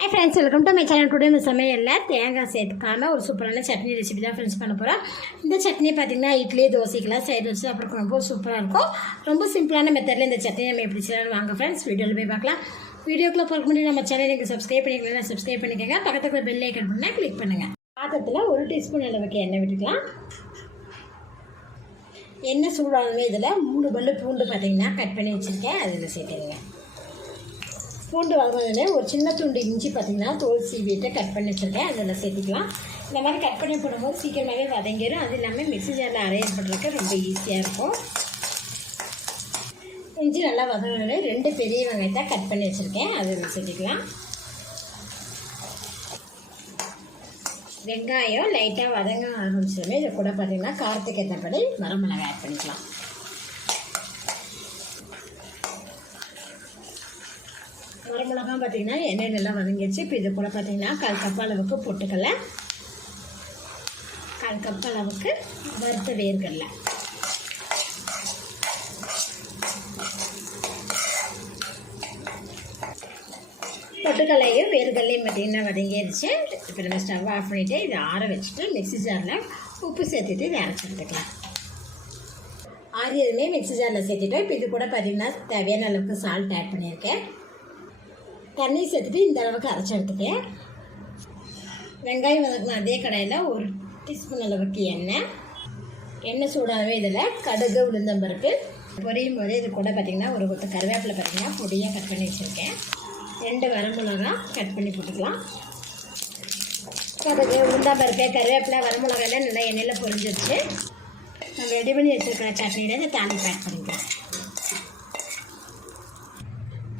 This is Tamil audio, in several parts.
Hi friends welcome to my channel today இந்த சமையலில் தேங்காய் சேர்த்துக்காம ஒரு சூப்பரான சட்னி ரெசிபி தான் ஃப்ரெண்ட்ஸ் பண்ண போகிறோம் இந்த சட்னி பார்த்தீங்கன்னா இட்லி தோசைக்கெல்லாம் சைடு வச்சு அப்புறம் ரொம்ப சூப்பராக இருக்கும். ரொம்ப சிம்பிளான மெத்தடில் இந்த சட்னி நம்ம எப்படி செய்யலாம் வாங்க ஃப்ரெண்ட்ஸ் வீடியோவில் போய் பார்க்கலாம். வீடியோக்குள்ளே போக முன்னாடி நம்ம சேனல் நீங்கள் சப்ஸ்கிரைப் பண்ணிக்கலாம் சப்ஸ்கிரைப் பண்ணிக்கோங்க. பக்கத்துக்குள்ள பெல் ஐக்கன் பண்ணால் கிளிக் பண்ணுங்கள் பாத்திரத்தில் ஒரு டீஸ்பூன் அளவுக்கு எண்ணெய் விட்டுக்கலாம். எண்ணெய் சூடானமே இதில் மூணு பல்லு பூண்டு பார்த்தீங்கன்னா கட் பண்ணி வச்சுருக்கேன். அதில் சேர்த்துருங்க பூண்டு வளர்ந்ததுலே ஒரு சின்ன துண்டு இஞ்சி பார்த்தீங்கன்னா தோல் சீவிட்டு கட் பண்ணி வச்சுருக்கேன். அதில் சேர்த்துக்கலாம். இந்த மாதிரி கட் பண்ணி போடும்போது சீக்கிரமாகவே வதங்கிடும் அது இல்லாமல் மிக்ஸி ஜாரில் அரையல் பண்ணுறதுக்கு ரொம்ப ஈஸியாக இருக்கும். இஞ்சி நல்லா வதங்கினோடனே ரெண்டு பெரிய வெங்காயத்தை கட் பண்ணி வச்சுருக்கேன். அதில் சேர்த்துக்கலாம். வெங்காயம் லைட்டாக வதங்க ஆரம்பிச்சதுமே இதை கூட பார்த்தீங்கன்னா காரத்துக்கு ஏற்றபடி மரமிளகாய் ஆட் பண்ணிக்கலாம். வரமிளகாய் பார்த்தீங்கன்னா எண்ணெய் நல்லா வதங்கிடுச்சு இப்போ இது கூட பார்த்தீங்கன்னா கால் கப் அளவுக்கு பொட்டுக்கடலை கால் கப் அளவுக்கு வறுத்த வேர்கடலை பொட்டுக்கலையும் வேர்கடலையும் பார்த்தீங்கன்னா வதங்கிடுச்சு இப்போ நம்ம ஸ்டவ் ஆஃப் பண்ணிவிட்டு இதை ஆற வச்சுட்டு மிக்ஸி ஜாரில் உப்பு சேர்த்துட்டு இதை அரைச்சி எடுத்துக்கலாம். ஆறியதுமே மிக்ஸி ஜாரில் சேர்த்துட்டோம். இப்போ இது கூட பார்த்தீங்கன்னா தேவையான அளவுக்கு சால்ட் ஆட் பண்ணியிருக்கேன். தண்ணி சேர்த்துட்டு இந்த அளவுக்கு அரைச்சி எடுத்துட்டேன். வெங்காயம் வதக்கின அதே கடையில் ஒரு டீஸ்பூன் அளவுக்கு எண்ணெய். எண்ணெய் சூடாகவே இதில் கடுகு உளுந்தம்பருப்பு. பொரியும் போது இது கூட பார்த்திங்கன்னா ஒரு கொத்து கருவேப்பிலை பார்த்திங்கன்னா பொடியாக கட் பண்ணி வச்சுருக்கேன். ரெண்டு வரமிளகா கட் பண்ணி போட்டுக்கலாம். கடுகு உளுந்தம்பருப்பு கருவேப்பிலை வரமிளகாலாம் நல்லா எண்ணெயில் பொரிஞ்சிருச்சு. நம்ம ரெடி பண்ணி வச்சுருக்கிற சட்னியில் இந்த தாலி பேக் பண்ணிக்கலாம்.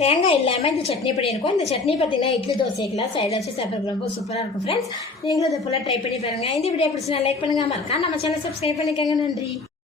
தேங்காய் இல்லாமல் இந்த சட்னி பண்ணியிருக்கோம் இந்த சட்னி பார்த்தீங்கன்னா இட்லி தோசைக்கெல்லாம் சைடில் வச்சு சாப்பிட்றது ரொம்ப சூப்பராக இருக்கும் ஃப்ரெண்ட்ஸ் நீங்களும் இதை ஃபுல்லாக ட்ரை பண்ணி பாருங்கள் இந்த வீடியோ பிடிச்சி லைக் பண்ணுங்க மறக்காம நம்ம சேனல் சப்ஸ்கிரைப் பண்ணிக்கோங்க. நன்றி.